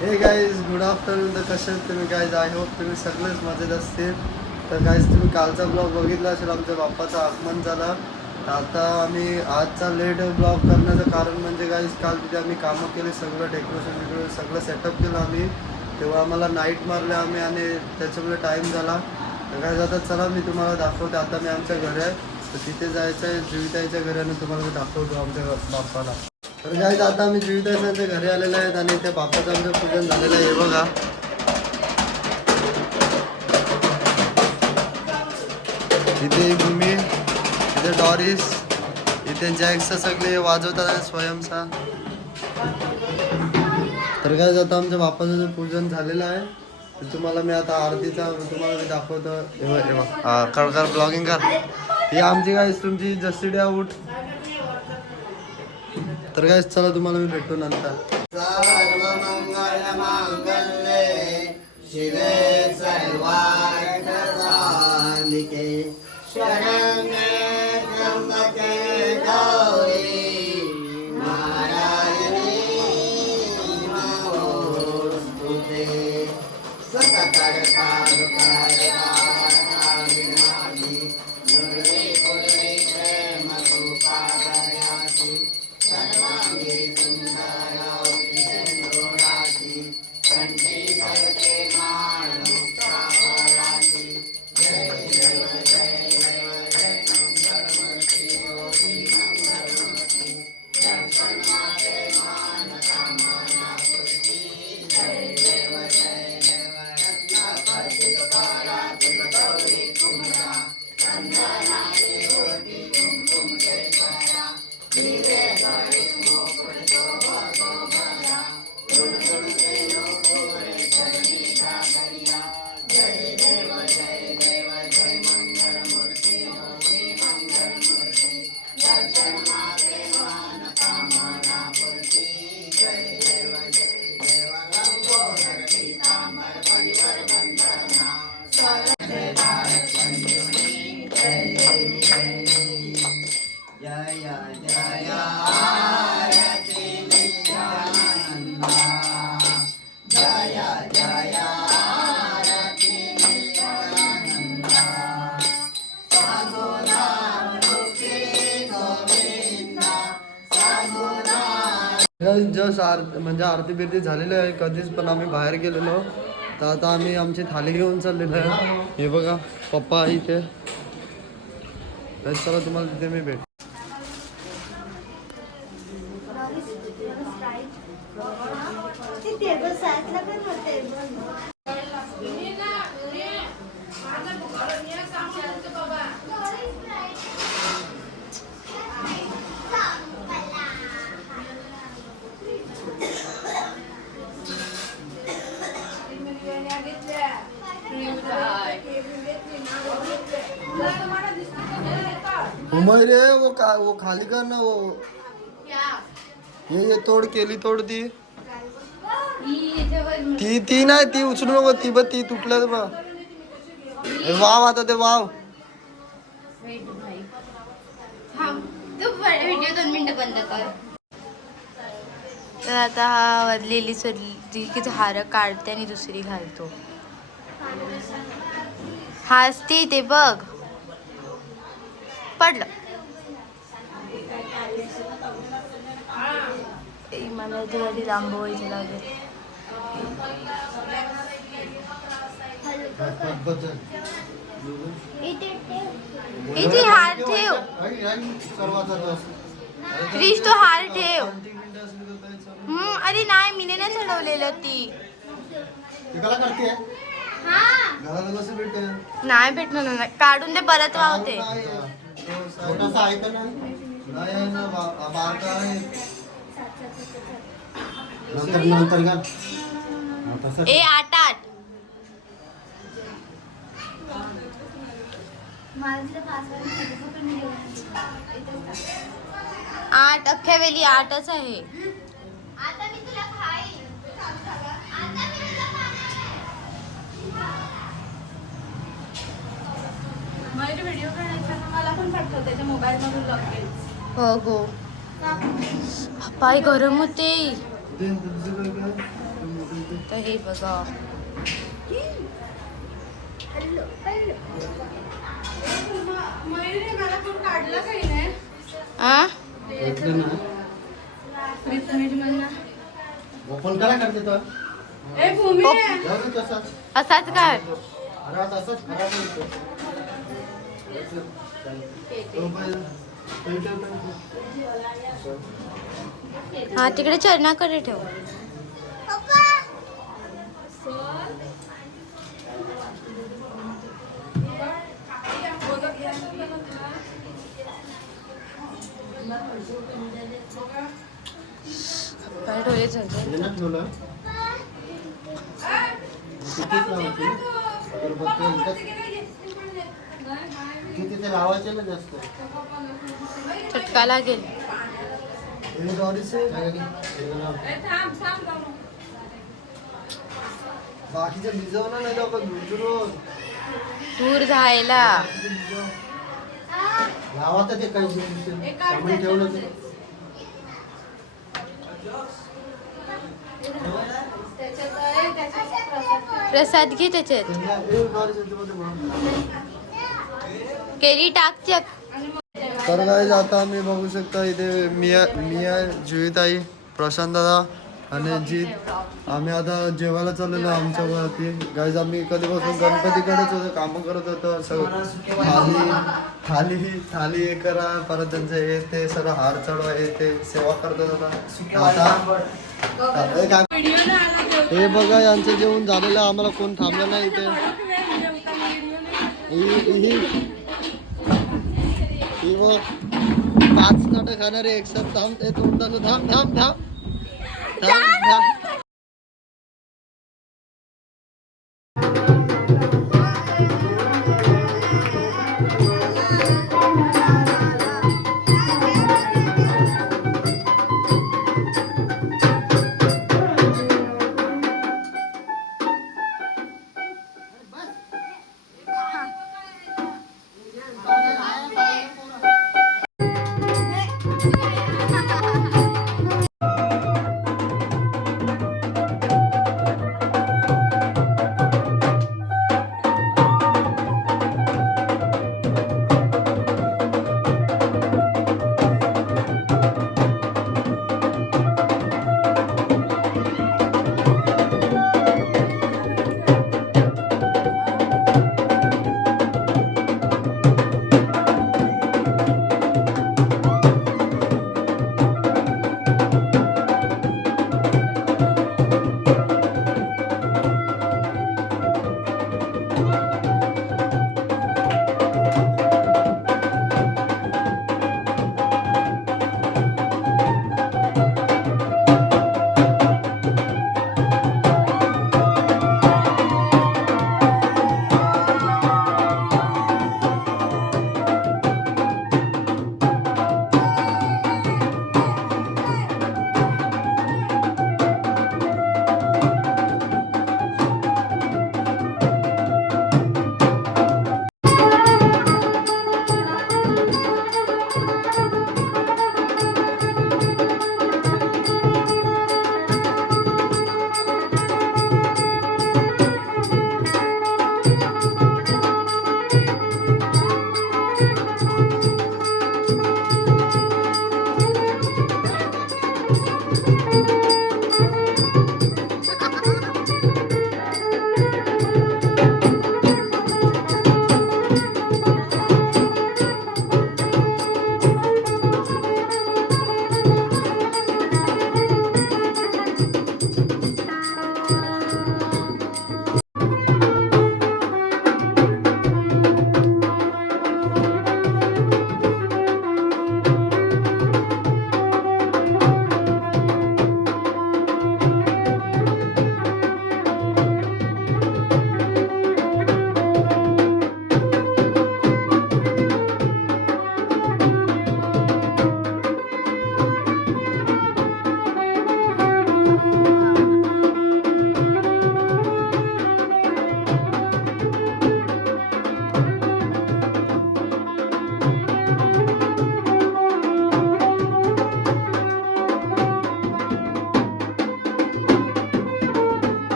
हे guys good afternoon. तर कसे आहेत तुम्ही गाईज? आय होप तुम्ही सगळेच मजेत असतील. तर गाईज तुम्ही कालचा ब्लॉग बघितला असेल, आमच्या बाप्पाचं आगमन झाला. तर आता आम्ही आजचा लेट ब्लॉग करण्याचं कारण म्हणजे गाईज काल तिथे आम्ही कामं केली, सगळं डेकोरेशन सगळं सेटअप केलं आम्ही. तेव्हा आम्हाला नाईट मारले आम्ही आणि त्याच्यामुळे टाईम झाला. तर गाईज आता चला मी तुम्हाला दाखवते. आता मी आमच्या घरी आहे, तर तिथे जायचं आहे जीविताईच्या घरी आणि तुम्हाला मी दाखवतो आमच्या बाप्पाला. तर गाईज आता आम्ही जीविताईच्या घरी आलेले आहेत आणि त्या बाप्पाचं आमचं पूजन झालेलं आहे. हे बघा, इथे भूमी, इथे डॉरिस, इथे जॅक्स सगळे वाजवतात आणि स्वयंचा. तर काय आता आमच्या बाप्पाचं जे पूजन झालेलं आहे ते तुम्हाला मी आता आरतीचा तुम्हाला मी दाखवतो. कर ब्लॉगिंग कर. ही आमची काय तुमची जस्टी डे आउट. तर काय चला तुम्हाला मी भेटतो नंतर. शिवे सर्वार्थ साधिके शरण्ये त्र्यंबके गौरी नारायणी नमोस्तुते. जस्ट म्हणजे आरती बिरती झालेली आहे कधीच, पण आम्ही बाहेर गेलेलो. तर आता आम्ही आमची थाली घेऊन चाललेलो आहे. हे बघा पप्पा इथे. चला तुम्हाला तिथे मी भेट. उमर रे वो खाली कर ना. वो ये तोड केली तोड ती ती नाही ती उचलू नको. ती तुटलं बा. वाव आता ते वाव. व्हिडिओ 2 मिनिटं बंद कर. तर आता हा वरलेली सोडली की हार काढते आणि दुसरी घालतो. हासती ते बघ पडलं. मला थोडी लांब व्हायचं लागेल. इथे हार ठेव. क्रिश तो हार ठेव. अरे नाही मी नाही चढवलेलं ती. नाही भेटणार नाही. काढून दे परत वाहते. ए 8 अख्ख्या वेळी 8च आहे. व्हिडिओ काढायचा मला पण पाठव त्याच्या मोबाईल मधून लॉग. हो गो पाय गरम होते. तर हे बघा. मयुरी मला कोण काढलं काही नाही आ ओपन करा करते तो ए भूमी जाऊ दे तसाच. असाच काय अरे तसाच खराब होतो. तो पण- तो ठेव. हा तिकडे चरणाकडे ठेव. काय डोळे चलते. हे ना ठेवलं. कितीच लावायचे? अगरबत्ती हलकत. किती ते लावायचे ना जास्त. चटका लागेल. हे गौरीचे काय काय? हे लाव. बाकीचे भिजवलं नाही तर आपण भिजवून दूर जायला. लावा तर ते काही सामान ठेवलं ते. प्रसाद घे त्याच्यात. हे गौरीचे ह्याच्यामध्ये भरून. केरी टाक चक. तर गाईज आता आम्ही बघू शकता इथे मिया जुईताई प्रशांत दादा आणि जीत आम्ही आता जेवायला चाललेलो आमच्या वरती. गाईज आम्ही कधीपासून गणपतीकडेच होतो, कामं करत होतो. सगळं थाली हे करा, परत त्यांचं हे ते सगळं हार चढवा हे ते सेवा करत होता. आता हे बघा यांचं जेवण झालेलं आम्हाला कोण थांबलं नाही इथे. ही बघ 5 नाटक खाणारे एक साथ थांब ते तोंडाला थांब थांब थांब थांब थांब.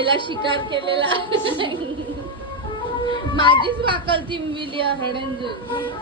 पहिला शिकार केलेला माझीच वाकलती मिली हडंजून